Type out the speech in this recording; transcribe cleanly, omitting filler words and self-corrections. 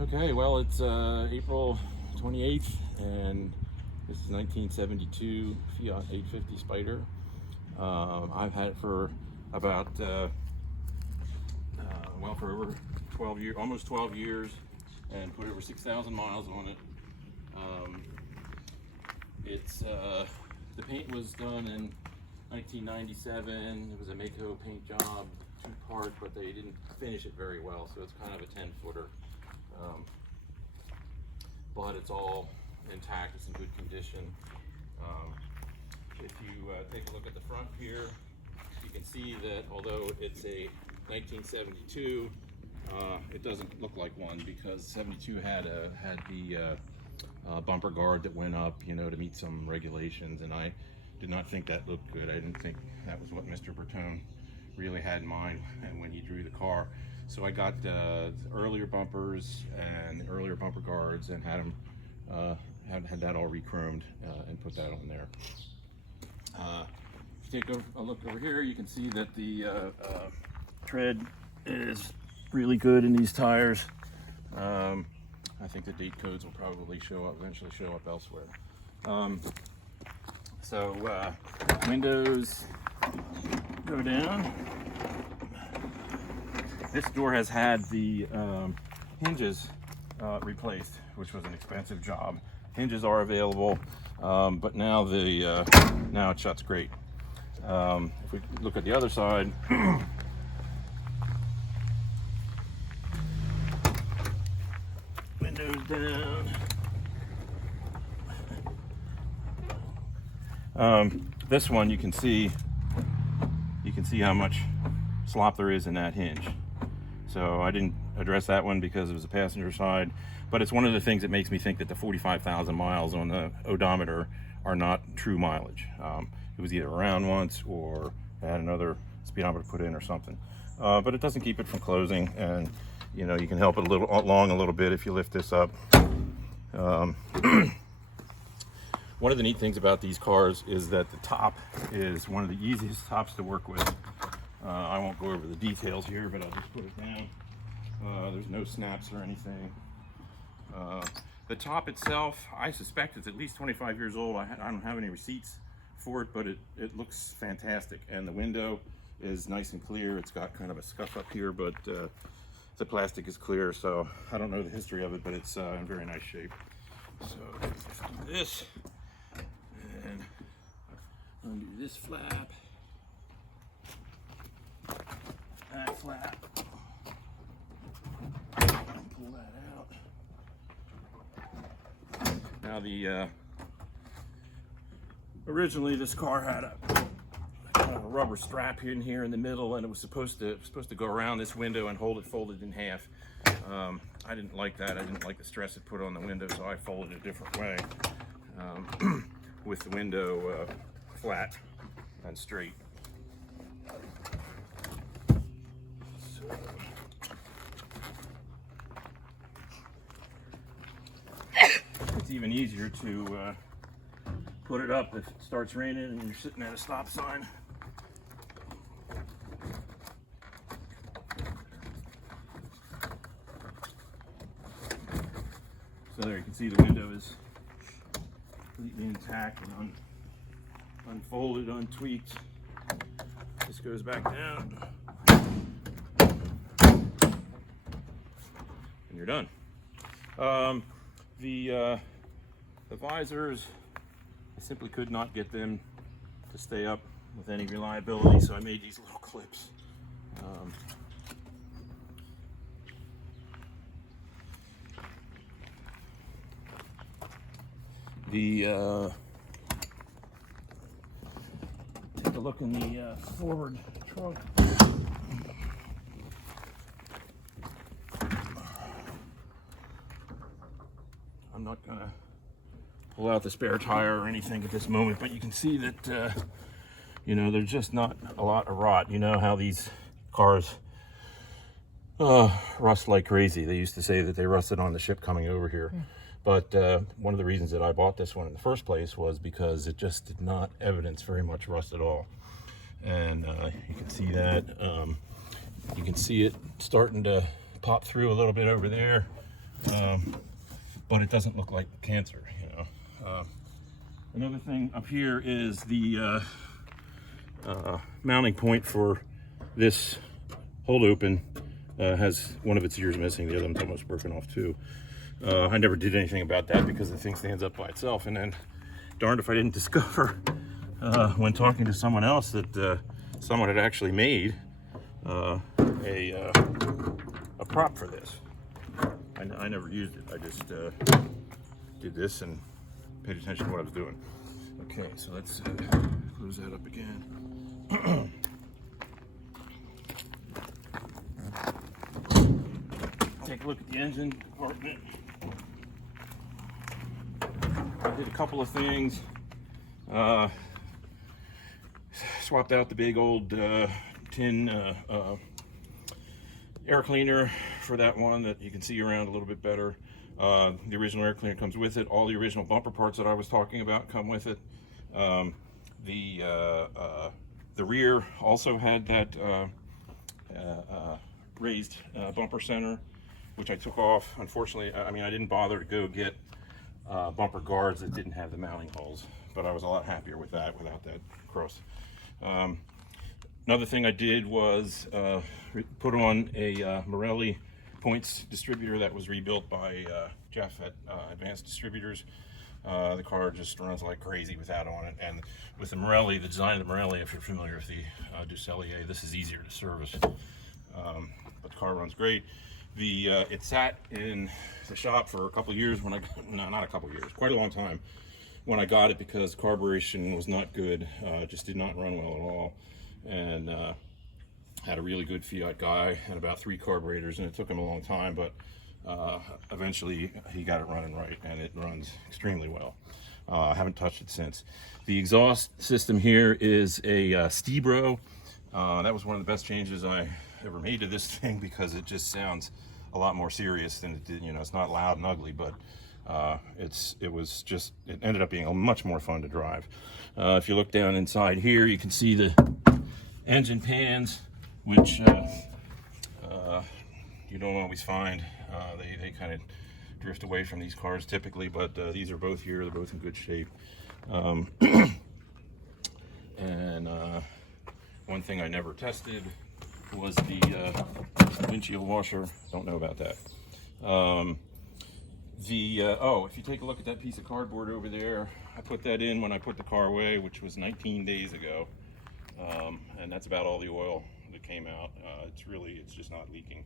Okay, well, it's April 28th, and this is 1972 Fiat 850 Spider. I've had it for about, for over 12 years, almost 12 years, and put over 6,000 miles on it. The paint was done in 1997. It was a Mako paint job, two-part, but they didn't finish it very well, so it's kind of a 10-footer. But it's all intact, it's in good condition. If you take a look at the front here, you can see that although it's a 1972, it doesn't look like one, because 72 had the bumper guard that went up, you know, to meet some regulations, and I did not think that looked good. I didn't think that was what Mr. Bertone really had in mind when he drew the car. So I got earlier bumpers and earlier bumper guards and had them had that all re-chromed and put that on there. If you take a look over here, you can see that the tread is really good in these tires. I think the date codes will probably eventually show up elsewhere. Windows go down. This door has had the hinges replaced, which was an expensive job. Hinges are available, but now now it shuts great. If we look at the other side, windows down. This one you can see how much slop there is in that hinge. So I didn't address that one because it was a passenger side, but it's one of the things that makes me think that the 45,000 miles on the odometer are not true mileage. It was either around once or had another speedometer put in or something. But it doesn't keep it from closing, and you know, you can help it a little bit if you lift this up. One of the neat things about these cars is that the top is one of the easiest tops to work with. I won't go over the details here, but I'll just put it down. There's no snaps or anything. The top itself, I suspect it's at least 25 years old. I don't have any receipts for it, but it looks fantastic. And the window is nice and clear. It's got kind of a scuff up here, but the plastic is clear, so I don't know the history of it, but it's in very nice shape. So let's do this, and undo this flap. That flap. Pull that out. Now originally this car had a kind of a rubber strap in here in the middle, and it was supposed to go around this window and hold it folded in half. I didn't like that. I didn't like the stress it put on the window, so I folded it a different way, with the window flat and straight. It's even easier to put it up if it starts raining and you're sitting at a stop sign. So there you can see the window is completely intact and unfolded, untweaked. This goes back down. And you're done. The visors, I simply could not get them to stay up with any reliability, so I made these little clips. Take a look in the forward trunk. I'm not gonna pull out the spare tire or anything at this moment, but you can see that you know, there's just not a lot of rot. You know how these cars rust like crazy. They used to say that they rusted on the ship coming over here. But one of the reasons that I bought this one in the first place was because it just did not evidence very much rust at all. And you can see that. You can see it starting to pop through a little bit over there. but it doesn't look like cancer, you know. Another thing up here is the mounting point for this hold open. Has one of its ears missing, the other one's almost broken off too. I never did anything about that because the thing stands up by itself, and then darned if I didn't discover when talking to someone else that someone had actually made a prop for this. I never used it. I just did this and paid attention to what I was doing. Okay, so let's close that up again. Take a look at the engine compartment. I did a couple of things. Swapped out the big old tin air cleaner for that one that you can see around a little bit better. The original air cleaner comes with it. All the original bumper parts that I was talking about come with it. The rear also had that raised bumper center, which I took off. Unfortunately, I mean, I didn't bother to go get bumper guards that didn't have the mounting holes, but I was a lot happier with that without that cross. Another thing I did was put on a Morelli points distributor that was rebuilt by Jeff at Advanced Distributors. The car just runs like crazy with that on it, and with the Morelli, the design of the Morelli, if you're familiar with the Ducellier, this is easier to service. But the car runs great. It sat in the shop for a couple of years when I no, not a couple of years, quite a long time when I got it, because carburation was not good. Just did not run well at all, and had a really good Fiat guy and about 3 carburetors, and it took him a long time, but eventually he got it running right, and it runs extremely well. I haven't touched it since. The exhaust system here is a Stebro. That was one of the best changes I ever made to this thing, because it just sounds a lot more serious than it did. You know, it's not loud and ugly, but it ended up being much more fun to drive. If you look down inside here, you can see the engine pans, which you don't always find. They kind of drift away from these cars typically, but these are both here. They're both in good shape. And one thing I never tested was the windshield washer. Don't know about that. Oh, if you take a look at that piece of cardboard over there, I put that in when I put the car away, which was 19 days ago. And that's about all the oil that came out. It's just not leaking.